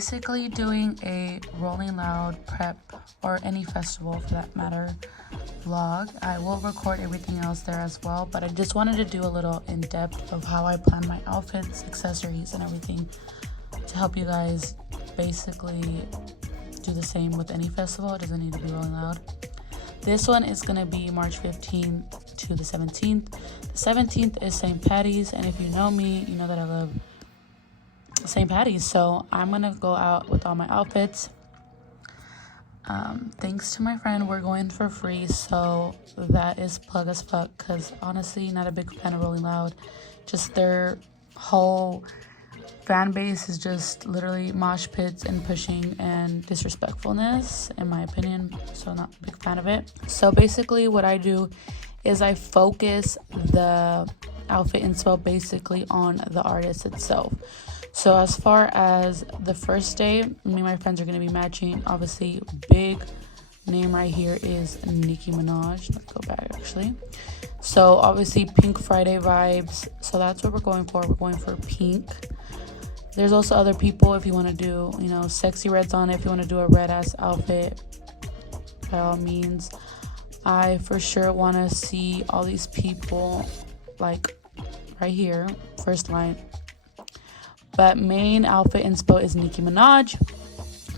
basically doing a Rolling Loud prep, or any festival for that matter, vlog. I will record everything else there as well, but I just wanted to do a little in-depth of how I plan my outfits, accessories, and everything to help you guys basically do the same with any festival. It doesn't need to be Rolling Loud. This one is going to be March 15th to the 17th. The 17th is St. Patty's, and if you know me, you know that I love St. Patty's, so I'm going to go out with all my outfits. Thanks to my friend, we're going for free, so that is plug as fuck, because honestly, not a big fan of Rolling Loud. Just their whole fan base is just literally mosh pits and pushing and disrespectfulness, in my opinion, so not a big fan of it. So basically what I do is I focus the outfit inspo basically on the artist itself. So as far as the first day, me and my friends are going to be matching. Obviously, big name right here is Nicki Minaj. Let's go back actually. So obviously Pink Friday vibes, so that's what we're going for. We're going for pink. There's also other people if you want to do, you know, sexy reds on it. If you want to do a red ass outfit, by all means. I for sure want to see all these people, like right here, first line. But main outfit inspo is Nicki Minaj.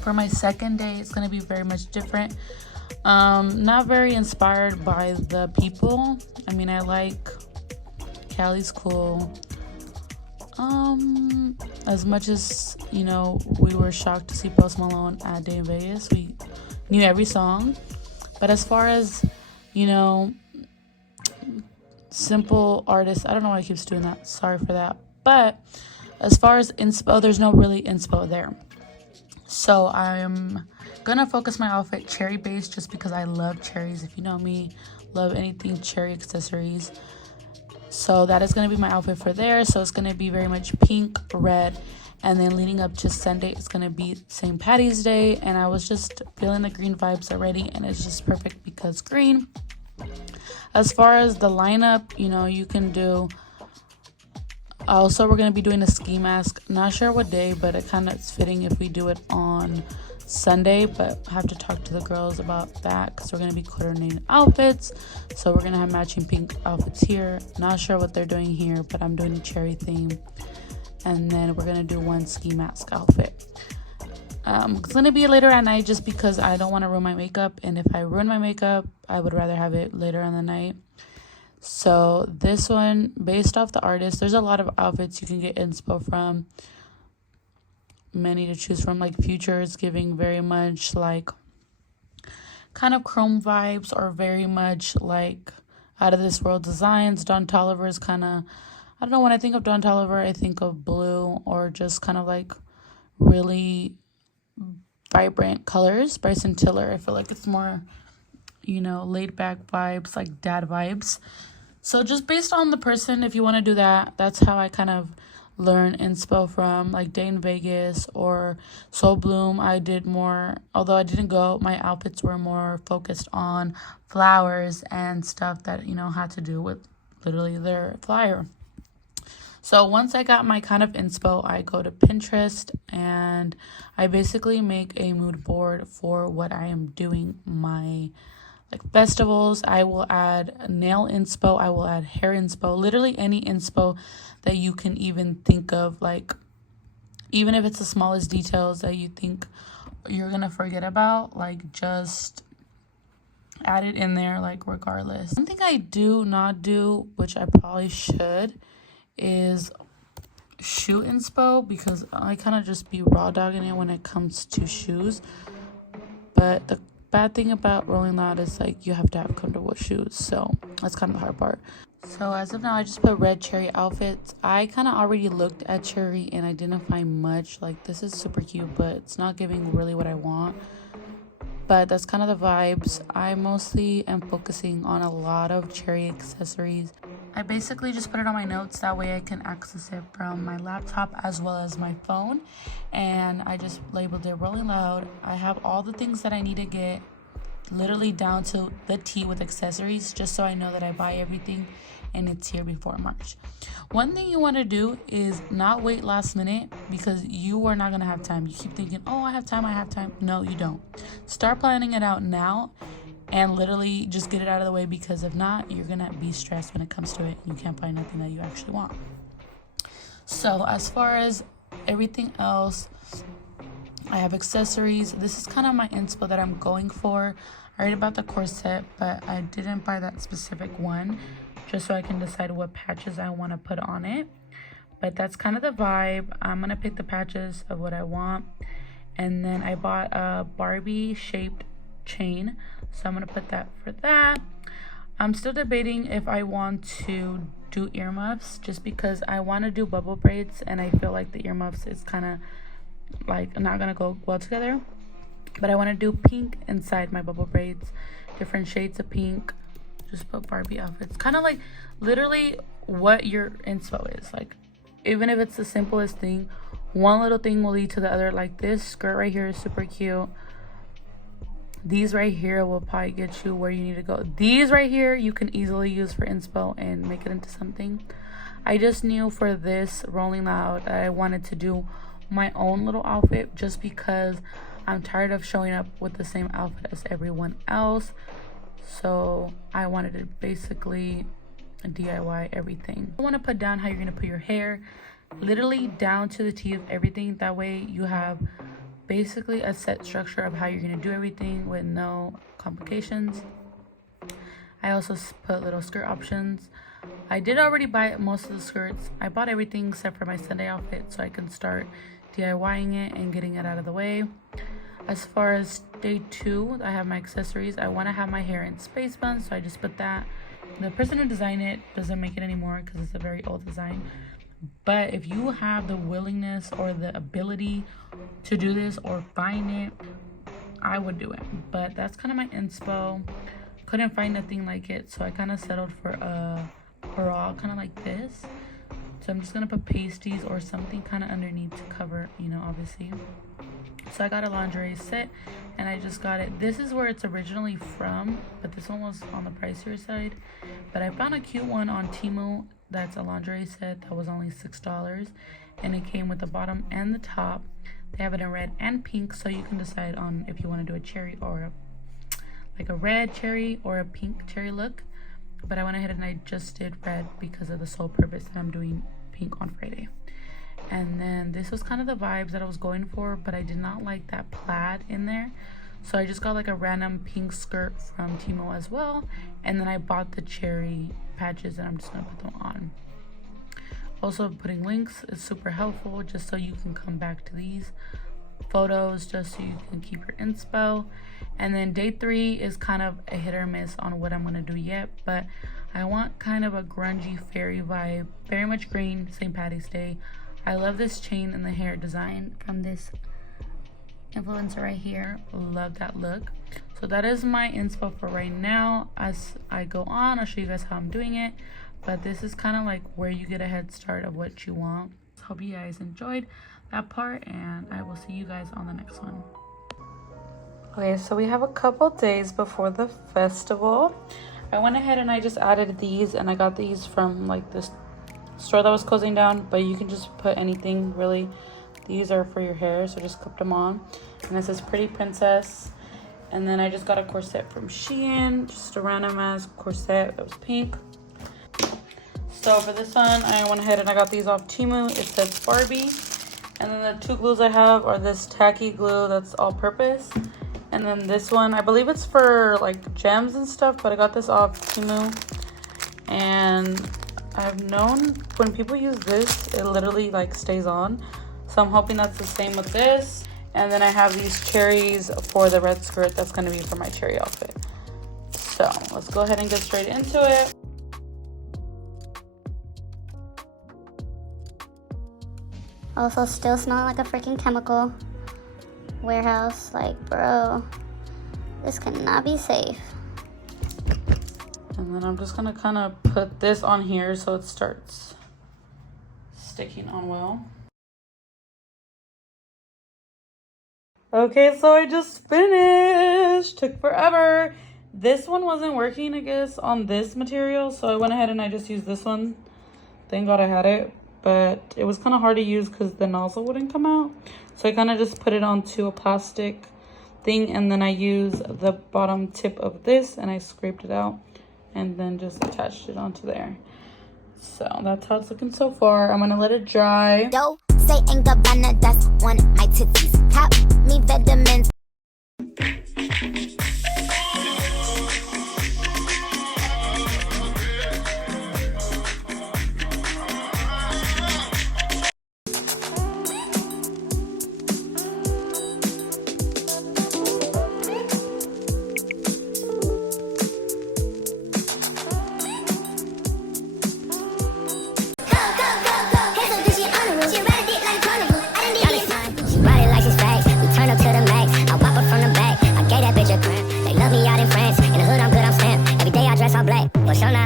For my second day, it's going to be very much different. Not very inspired by the people. I mean, I like Callie's cool. As much as, you know, we were shocked to see Post Malone at Day in Vegas, we knew every song. But as far as, you know, simple artists, I don't know why I keep doing that, sorry for that. But as far as inspo, there's no really inspo there. So I'm gonna focus my outfit cherry based, just because I love cherries. If you know me, love anything cherry accessories. So that is going to be my outfit for there. So it's going to be very much pink, red, and then leading up to Sunday, it's going to be St. Patty's Day. And I was just feeling the green vibes already, and it's just perfect because green. As far as the lineup, you know, you can do. Also, we're going to be doing a ski mask. Not sure what day, but it kind of is fitting if we do it on Sunday, but I have to talk to the girls about that because we're going to be coordinating outfits. So we're going to have matching pink outfits here. Not sure what they're doing here, but I'm doing a cherry theme. And then we're going to do one ski mask outfit. It's going to be later at night just because I don't want to ruin my makeup. And if I ruin my makeup, I would rather have it later in the night. So this one, based off the artist, there's a lot of outfits you can get inspo from. Many to choose from. Like Future is giving very much like kind of chrome vibes, or very much like out of this world designs. Don Toliver is kind of, I don't know, when I think of Don Toliver, I think of blue, or just kind of like really vibrant colors. Bryson Tiller, I feel like it's more, you know, laid back vibes, like dad vibes. So just based on the person, if you want to do that, that's how I kind of learn inspo from, like Day in Vegas or Soul Bloom. I did more, although I didn't go, my outfits were more focused on flowers and stuff that, you know, had to do with literally their flyer. So once I got my kind of inspo, I go to Pinterest and I basically make a mood board for what I am doing my like festivals. I will add nail inspo, I will add hair inspo, literally any inspo that you can even think of, like even if it's the smallest details that you think you're gonna forget about, like just add it in there, like regardless. One thing I do not do, which I probably should, is shoe inspo, because I kind of just be raw dogging it when it comes to shoes. But the bad thing about Rolling Loud is like you have to have comfortable shoes, so that's kind of the hard part. So as of now, I just put red cherry outfits. I kind of already looked at cherry and I didn't find much. Like this is super cute, but it's not giving really what I want. But that's kind of the vibes. I mostly am focusing on a lot of cherry accessories. I basically just put it on my notes, that way I can access it from my laptop as well as my phone. And I just labeled it Rolling Loud. I have all the things that I need to get, literally down to the T with accessories, just so I know that I buy everything and it's here before March. One thing you want to do is not wait last minute, because you are not going to have time. You keep thinking, oh, I have time. No, you don't. Start planning it out now and literally just get it out of the way, because if not, you're going to be stressed when it comes to it. You can't find nothing that you actually want. So as far as everything else, I have accessories. This is kind of my inspo that I'm going for. I already bought the corset, but I didn't buy that specific one, just so I can decide what patches I want to put on it. But that's kind of the vibe. I'm going to pick the patches of what I want. And then I bought a Barbie shaped chain, so I'm going to put that for that. I'm still debating if I want to do earmuffs, just because I want to do bubble braids, and I feel like the earmuffs is kind of like not going to go well together. But I want to do pink inside my bubble braids, different shades of pink. Just put Barbie outfits, kind of like literally what your inspo is. Like, even if it's the simplest thing, one little thing will lead to the other. Like, this skirt right here is super cute. These right here will probably get you where you need to go. These right here you can easily use for inspo and make it into something. I just knew for this Rolling Loud that I wanted to do my own little outfit, just because I'm tired of showing up with the same outfit as everyone else. So I wanted to basically DIY everything. I want to put down how you're going to put your hair, literally down to the T of everything. That way you have basically a set structure of how you're going to do everything with no complications. I also put little skirt options. I did already buy most of the skirts. I bought everything except for my Sunday outfit, so I can start DIYing it and getting it out of the way. As far as day 2, I have my accessories. I want to have my hair in space buns, so I just put that. The person who designed it doesn't make it anymore because it's a very old design. But if you have the willingness or the ability to do this or find it, I would do it. But that's kind of my inspo. Couldn't find nothing like it, so I kind of settled for a bra kind of like this. So I'm just going to put pasties or something kind of underneath to cover, you know, obviously. So I got a lingerie set, and I just got it. This is where it's originally from, but this one was on the pricier side. But I found a cute one on Temu that's a lingerie set that was only $6, and it came with the bottom and the top. They have it in red and pink, so you can decide on if you want to do a cherry or like a red cherry or a pink cherry look. But I went ahead and I just did red because of the sole purpose that I'm doing pink on Friday. And then this was kind of the vibes that I was going for, but I did not like that plaid in there. So I just got like a random pink skirt from Temu as well. And then I bought the cherry patches, and I'm just going to put them on. Also, putting links is super helpful, just so you can come back to these photos, just so you can keep your inspo. And then day 3 is kind of a hit or miss on what I'm going to do yet, but I want kind of a grungy fairy vibe, very much green, St. Patty's Day. I love this chain and the hair design from this influencer right here. Love that look. So that is my inspo for right now. As I go on, I'll show you guys how I'm doing it, but this is kind of like where you get a head start of what you want. Hope you guys enjoyed that part, and I will see you guys on the next one. Okay, so we have a couple days before the festival. I went ahead and I just added these, and I got these from like this store that was closing down, but you can just put anything really. These are for your hair, so just clip them on. And this is Pretty Princess. And then I just got a corset from Shein, just a random ass corset that was pink. So for this one, I went ahead and I got these off Temu. It says Barbie. And then the 2 glues I have are this tacky glue that's all purpose. And then this one, I believe it's for like gems and stuff, but I got this off Temu. And I've known when people use this, it literally like stays on. So I'm hoping that's the same with this. And then I have these cherries for the red skirt. That's going to be for my cherry outfit. So let's go ahead and get straight into it. Also, still smelling like a freaking chemical warehouse. Like, bro, this cannot be safe. And then I'm just going to kind of put this on here so it starts sticking on well. Okay, so I just finished. Took forever. This one wasn't working, I guess, on this material. So I went ahead and I just used this thank God I had it. But it was kind of hard to use because the nozzle wouldn't come out. So I kind of just put it onto a plastic thing, and then I use the bottom tip of this and I scraped it out and then just attached it onto there. So that's how it's looking so far. I'm gonna let it dry. Yo, say ain't Gabbana, that's one of my titties. Top me vitamins. But you're not